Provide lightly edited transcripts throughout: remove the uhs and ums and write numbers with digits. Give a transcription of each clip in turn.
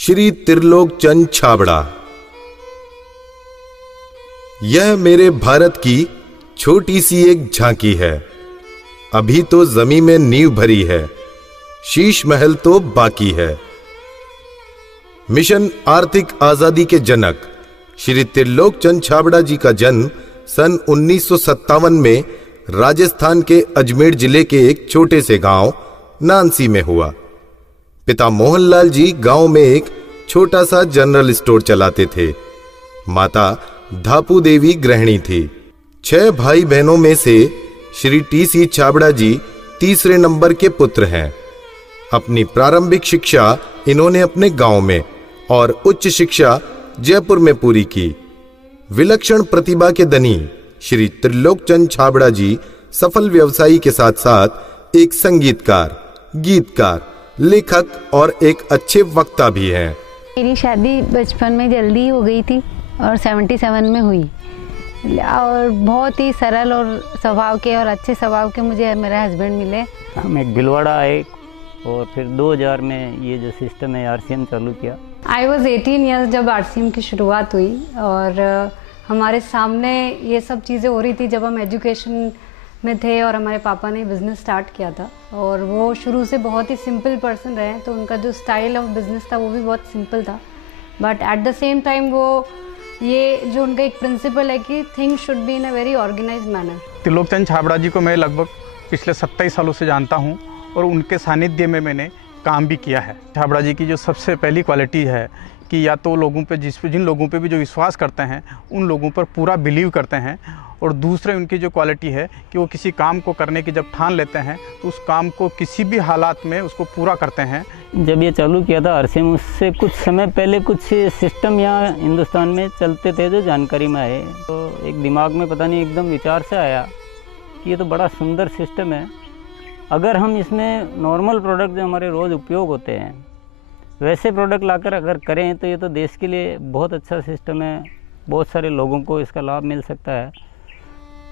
श्री त्रिलोक चंद छाबड़ा। यह मेरे भारत की छोटी सी एक झांकी है। अभी तो जमीन में नींव भरी है, शीश महल तो बाकी है। मिशन आर्थिक आजादी के जनक श्री त्रिलोक चंद छाबड़ा जी का जन्म सन 1957 में राजस्थान के अजमेर जिले के एक छोटे से गांव नानसी में हुआ। पिता मोहनलाल जी गांव में एक छोटा सा जनरल स्टोर चलाते थे। माता धापू देवी गृहिणी थी। 6 भाई बहनों में से श्री टी.सी. छाबड़ा जी तीसरे नंबर के पुत्र हैं। अपनी प्रारंभिक शिक्षा इन्होंने अपने गांव में और उच्च शिक्षा जयपुर में पूरी की। विलक्षण प्रतिभा के धनी श्री त्रिलोक चंद छाबड़ा जी सफल व्यवसायी के साथ साथ एक संगीतकार, गीतकार, लेखक और एक अच्छे वक्ता भी हैं। मेरी शादी बचपन में जल्दी हो गई थी और 77 में हुई और बहुत ही सरल और स्वभाव के और अच्छे स्वभाव के मुझे मेरे हस्बैंड मिले। हम एक भिलवाड़ा आए और फिर 2000 में ये जो सिस्टम है आरसीएम चालू किया। आई वॉज 18 ईयर्स जब आरसीएम की शुरुआत हुई और हमारे सामने ये सब चीज़ें हो रही थी जब हम एजुकेशन में थे और हमारे पापा ने बिज़नेस स्टार्ट किया था और वो शुरू से बहुत ही सिंपल पर्सन रहे, तो उनका जो स्टाइल ऑफ बिज़नेस था वो भी बहुत सिंपल था। But at the same time वो ये जो उनका एक प्रिंसिपल है कि things should be in a very organised manner. Trilok Chand Chhabra ji को मैं लगभग पिछले 27 सालों से जानता हूँ और उनके सानिध्य में मैंने काम भी किया है। छाबड़ा जी की जो सबसे पहली क्वालिटी है कि या तो लोगों पे जिन लोगों पे भी जो विश्वास करते हैं उन लोगों पर पूरा बिलीव करते हैं, और दूसरे उनकी जो क्वालिटी है कि वो किसी काम को करने की जब ठान लेते हैं तो उस काम को किसी भी हालात में उसको पूरा करते हैं। जब ये चालू किया था आरसीएम, उससे कुछ समय पहले कुछ सिस्टम यहाँ हिंदुस्तान में चलते थे जो जानकारी में आए, तो एक दिमाग में पता नहीं एकदम विचार से आया कि ये तो बड़ा सुंदर सिस्टम है। अगर हम इसमें नॉर्मल प्रोडक्ट जो हमारे रोज़ उपयोग होते हैं वैसे प्रोडक्ट लाकर अगर करें तो ये तो देश के लिए बहुत अच्छा सिस्टम है, बहुत सारे लोगों को इसका लाभ मिल सकता है।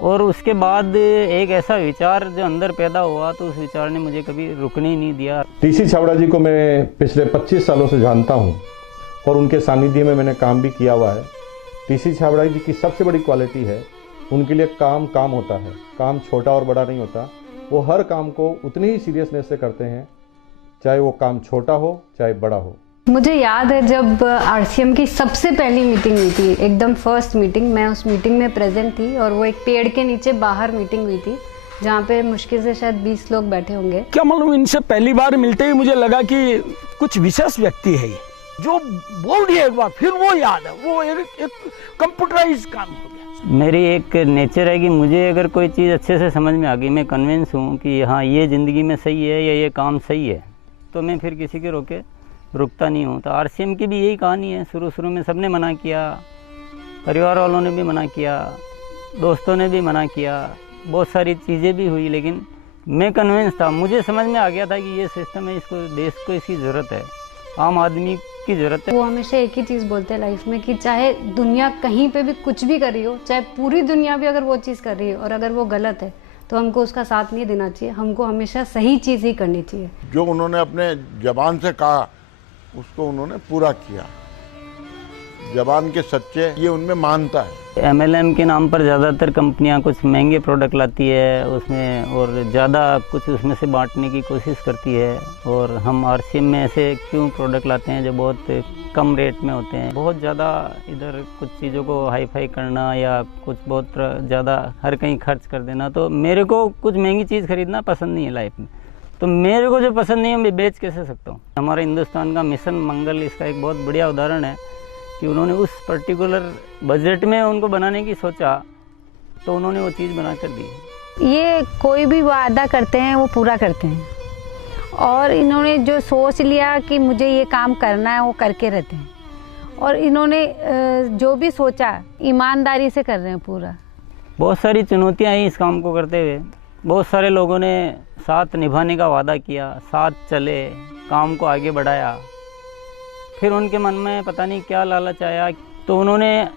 और उसके बाद एक ऐसा विचार जो अंदर पैदा हुआ तो उस विचार ने मुझे कभी रुकने ही नहीं दिया। टी.सी. छाबड़ा जी को मैं पिछले 25 सालों से जानता हूं और उनके सानिध्य में मैंने काम भी किया हुआ है। टी.सी. छाबड़ा जी की सबसे बड़ी क्वालिटी है उनके लिए काम होता है। काम छोटा और बड़ा नहीं होता, वो हर काम को उतनी ही सीरियसनेस से करते हैं, चाहे वो काम छोटा हो चाहे बड़ा हो। मुझे याद है जब आरसीएम की सबसे पहली मीटिंग हुई थी, एकदम फर्स्ट मीटिंग, मैं उस मीटिंग में प्रेजेंट थी और वो एक पेड़ के नीचे बाहर मीटिंग हुई थी जहाँ पे मुश्किल से शायद 20 लोग बैठे होंगे। क्या मालूम, इनसे पहली बार मिलते ही मुझे लगा कि कुछ विशेष व्यक्ति है जो बोल दिया एक बार फिर वो याद है, वो एक कंप्यूटराइज काम हो गया। मेरी एक नेचर है कि मुझे अगर कोई चीज़ अच्छे से समझ में आ गई, मैं कन्विंस हूँ कि हाँ ये ज़िंदगी में सही है या ये काम सही है, तो मैं फिर किसी के रोके रुकता नहीं हूँ। तो आरसीएम की भी यही कहानी है। शुरू में सबने मना किया, परिवार वालों ने भी मना किया, दोस्तों ने भी मना किया, बहुत सारी चीज़ें भी हुई, लेकिन मैं कन्विंस था, मुझे समझ में आ गया था कि ये सिस्टम है, इसको देश को इसकी ज़रूरत है, आम आदमी की ज़रूरत है। वो हमेशा एक ही चीज़ बोलते हैं लाइफ में कि चाहे दुनिया कहीं पे भी कुछ भी कर रही हो, चाहे पूरी दुनिया भी अगर वो चीज़ कर रही है और अगर वो गलत है तो हमको उसका साथ नहीं देना चाहिए, हमको हमेशा सही चीज़ ही करनी चाहिए। जो उन्होंने अपने जबान से कहा उसको उन्होंने पूरा किया। जबान के सच्चे ये उनमें मानता है। एमएलएम के नाम पर ज़्यादातर कंपनियां कुछ महंगे प्रोडक्ट लाती है उसमें और ज़्यादा कुछ उसमें से बांटने की कोशिश करती है, और हम आरसीएम में ऐसे क्यों प्रोडक्ट लाते हैं जो बहुत कम रेट में होते हैं। बहुत ज़्यादा इधर कुछ चीज़ों को हाई फाई करना या कुछ बहुत ज़्यादा हर कहीं खर्च कर देना, तो मेरे को कुछ महंगी चीज़ खरीदना पसंद नहीं है लाइफ में। तो मेरे को जो पसंद नहीं है मैं बेच कैसे सकता हूँ। हमारे हिंदुस्तान का मिशन मंगल इसका एक बहुत बढ़िया उदाहरण है कि उन्होंने उस पर्टिकुलर बजट में उनको बनाने की सोचा तो उन्होंने वो चीज़ बना कर दी। ये कोई भी वादा करते हैं वो पूरा करते हैं और इन्होंने जो सोच लिया कि मुझे ये काम करना है वो करके रहते हैं, और इन्होंने जो भी सोचा ईमानदारी से कर रहे हैं पूरा। बहुत सारी चुनौतियाँ आई इस काम को करते हुए। बहुत सारे लोगों ने साथ निभाने का वादा किया, साथ चले, काम को आगे बढ़ाया, फिर उनके मन में पता नहीं क्या लालच आया तो उन्होंने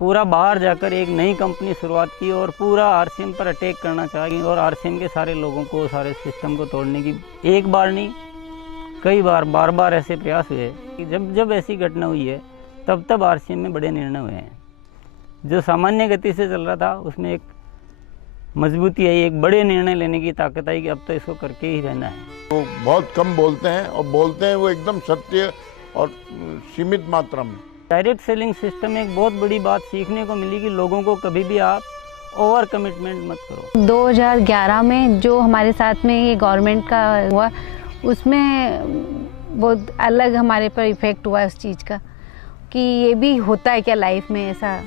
पूरा बाहर जाकर एक नई कंपनी शुरुआत की और पूरा आरसीएम पर अटैक करना चाहिए और आरसीएम के सारे लोगों को, सारे सिस्टम को तोड़ने की एक बार नहीं कई बार बार ऐसे प्रयास हुए कि जब ऐसी घटना हुई है तब आरसीएम में बड़े निर्णय हुए हैं। जो सामान्य गति से चल रहा था उसमें एक मजबूती आई, एक बड़े निर्णय लेने की ताकत आई कि अब तो इसको करके ही रहना है। वो बहुत कम बोलते हैं और बोलते हैं वो एकदम सत्य और सीमित मात्रा में। डायरेक्ट सेलिंग सिस्टम में एक बहुत बड़ी बात सीखने को मिली कि लोगों को कभी भी आप ओवर कमिटमेंट मत करो। 2011 में जो हमारे साथ में ये गवर्नमेंट का हुआ उसमें बहुत अलग हमारे पर इफेक्ट हुआ उस चीज़ का कि ये भी होता है क्या लाइफ में ऐसा।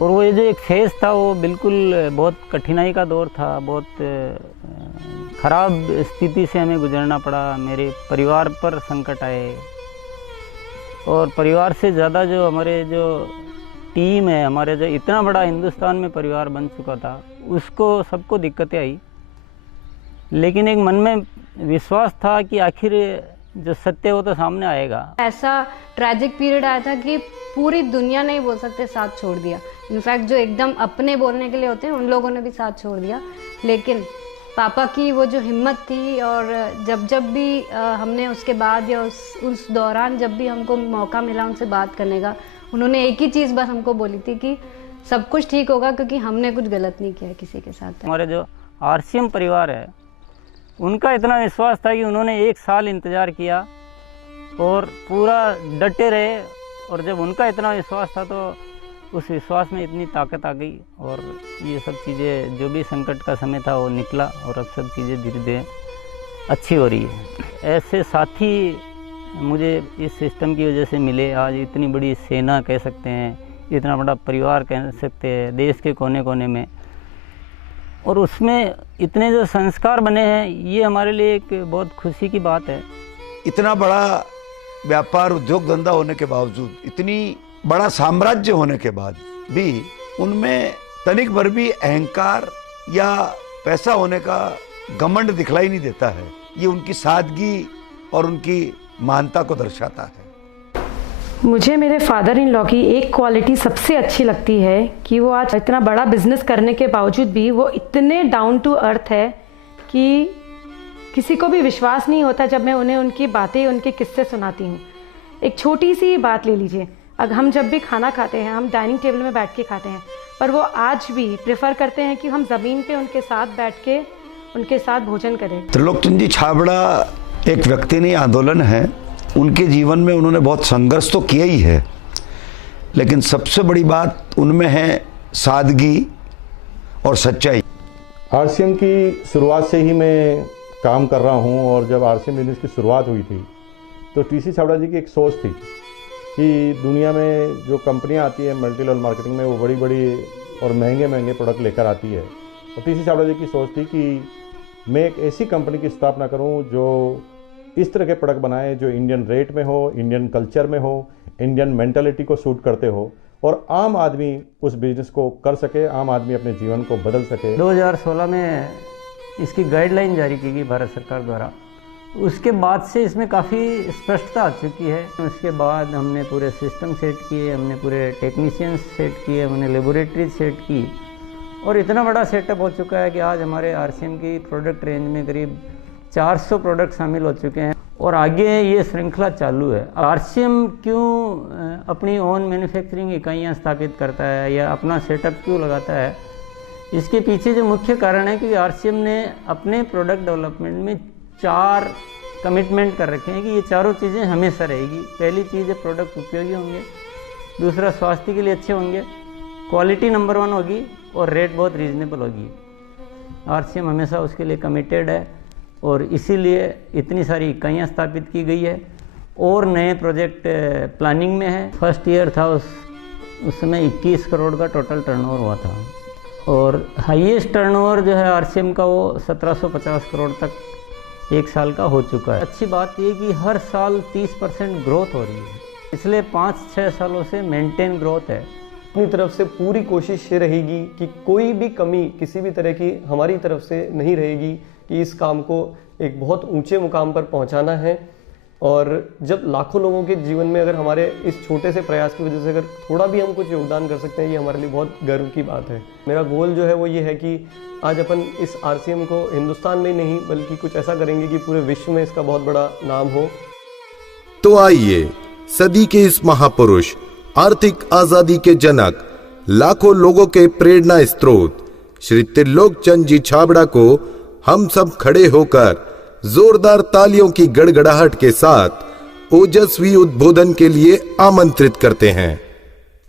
और वो ये जो एक फेज़ था वो बिल्कुल बहुत कठिनाई का दौर था, बहुत ख़राब स्थिति से हमें गुजरना पड़ा। मेरे परिवार पर संकट आए और परिवार से ज़्यादा जो हमारे जो टीम है, हमारे जो इतना बड़ा हिंदुस्तान में परिवार बन चुका था, उसको सबको दिक्कतें आई। लेकिन एक मन में विश्वास था कि आखिर जो सत्य हो तो सामने आएगा। ऐसा ट्रैजिक पीरियड आया था कि पूरी दुनिया ने ही बोल सकते साथ छोड़ दिया। इनफैक्ट जो एकदम अपने बोलने के लिए होते हैं उन लोगों ने भी साथ छोड़ दिया। लेकिन पापा की वो जो हिम्मत थी और जब भी हमने उसके बाद या उस दौरान जब भी हमको मौका मिला उनसे बात करने का, उन्होंने एक ही चीज़ बस हमको बोली थी कि सब कुछ ठीक होगा क्योंकि हमने कुछ गलत नहीं किया किसी के साथ। हमारे जो आरसीएम परिवार है उनका इतना विश्वास था कि उन्होंने 1 साल इंतज़ार किया और पूरा डटे रहे। और जब उनका इतना विश्वास था तो उस विश्वास में इतनी ताकत आ गई और ये सब चीज़ें, जो भी संकट का समय था वो निकला और अब सब चीज़ें धीरे धीरे अच्छी हो रही है। ऐसे साथी मुझे इस सिस्टम की वजह से मिले। आज इतनी बड़ी सेना कह सकते हैं, इतना बड़ा परिवार कह सकते हैं देश के कोने कोने में, और उसमें इतने जो संस्कार बने हैं, ये हमारे लिए एक बहुत खुशी की बात है। इतना बड़ा व्यापार उद्योग धंधा होने के बावजूद, इतनी बड़ा साम्राज्य होने के बाद भी उनमें तनिक भर भी अहंकार या पैसा होने का घमंड दिखलाई नहीं देता है। ये उनकी सादगी और उनकी महानता को दर्शाता है। मुझे मेरे फादर इन लॉ की एक क्वालिटी सबसे अच्छी लगती है कि वो आज इतना बड़ा बिजनेस करने के बावजूद भी वो इतने डाउन टू अर्थ है कि किसी को भी विश्वास नहीं होता जब मैं उन्हें उनकी बातें, उनके किस्से सुनाती हूँ। एक छोटी सी बात ले लीजिए, अगर हम जब भी खाना खाते हैं हम डाइनिंग टेबल में बैठ के खाते हैं, पर वो आज भी प्रेफर करते हैं कि हम ज़मीन पे उनके साथ बैठ के उनके साथ भोजन करें। त्रिलोकचंद जी छाबड़ा एक व्यक्ति नहीं, आंदोलन है। उनके जीवन में उन्होंने बहुत संघर्ष तो किया ही है, लेकिन सबसे बड़ी बात उनमें है सादगी और सच्चाई। आरसीएम की शुरुआत से ही मैं काम कर रहा हूं और जब आरसीएम बिजनेस की शुरुआत हुई थी तो टीसी छाबड़ा जी की एक सोच थी कि दुनिया में जो कंपनियां आती है मल्टी लेवल मार्केटिंग में, वो बड़ी बड़ी और महंगे महंगे प्रोडक्ट लेकर आती है। और टीसी छाबड़ा जी की सोच थी कि मैं एक ऐसी कंपनी की स्थापना करूं जो इस तरह के प्रोडक्ट बनाए जो इंडियन रेट में हो, इंडियन कल्चर में हो, इंडियन मेंटालिटी को सूट करते हो और आम आदमी उस बिजनेस को कर सके, आम आदमी अपने जीवन को बदल सके। 2016 में इसकी गाइडलाइन जारी की गई भारत सरकार द्वारा। उसके बाद से इसमें काफ़ी स्पष्टता आ चुकी है। उसके बाद हमने पूरे सिस्टम सेट किए, हमने पूरे टेक्नीशियंस सेट किए, हमने लेबोरेटरी सेट की और इतना बड़ा सेटअप हो चुका है कि आज हमारे आरसीएम की प्रोडक्ट रेंज में करीब 400 प्रोडक्ट शामिल हो चुके हैं और आगे ये श्रृंखला चालू है। आरसीएम क्यों अपनी ओन मैन्युफैक्चरिंग इकाइयाँ स्थापित करता है या अपना सेटअप क्यों लगाता है, इसके पीछे जो मुख्य कारण है कि आरसीएम ने अपने प्रोडक्ट डेवलपमेंट में 4 कमिटमेंट कर रखे हैं कि ये चारों चीज़ें हमेशा रहेगी। पहली चीज़ है प्रोडक्ट उपयोगी होंगे, दूसरा स्वास्थ्य के लिए अच्छे होंगे, क्वालिटी नंबर 1 होगी और रेट बहुत रीजनेबल होगी। आरसीएम हमेशा उसके लिए कमिटेड है और इसीलिए इतनी सारी इकाइयाँ स्थापित की गई है और नए प्रोजेक्ट प्लानिंग में है। फर्स्ट ईयर था उस समय 21 करोड़ का टोटल टर्नओवर हुआ था और हाईएस्ट टर्नओवर जो है आरसीएम का वो 1750 करोड़ तक एक साल का हो चुका है। अच्छी बात ये कि हर साल 30% ग्रोथ हो रही है, पिछले 5-6 सालों से मेंटेन ग्रोथ है। अपनी तरफ से पूरी कोशिश ये रहेगी कि कोई भी कमी किसी भी तरह की हमारी तरफ से नहीं रहेगी कि इस काम को एक बहुत ऊंचे मुकाम पर पहुंचाना है और जब लाखों लोगों के जीवन में अगर हमारे इस छोटे से प्रयास की वजह से अगर थोड़ा भी हम कुछ योगदान कर सकते हैं, ये हमारे लिए बहुत गर्व की बात है। मेरा गोल जो है वो ये है कि आज अपन इस RCM को हिंदुस्तान में नहीं बल्कि कुछ ऐसा करेंगे कि पूरे विश्व में इसका बहुत बड़ा नाम हो। तो आइए सदी के इस महापुरुष, आर्थिक आजादी के जनक, लाखों लोगों के प्रेरणा स्रोत श्री त्रिलोक चंद जी छाबड़ा को हम सब खड़े होकर जोरदार तालियों की गड़गड़ाहट के साथ ओजस्वी उद्बोधन के लिए आमंत्रित करते हैं।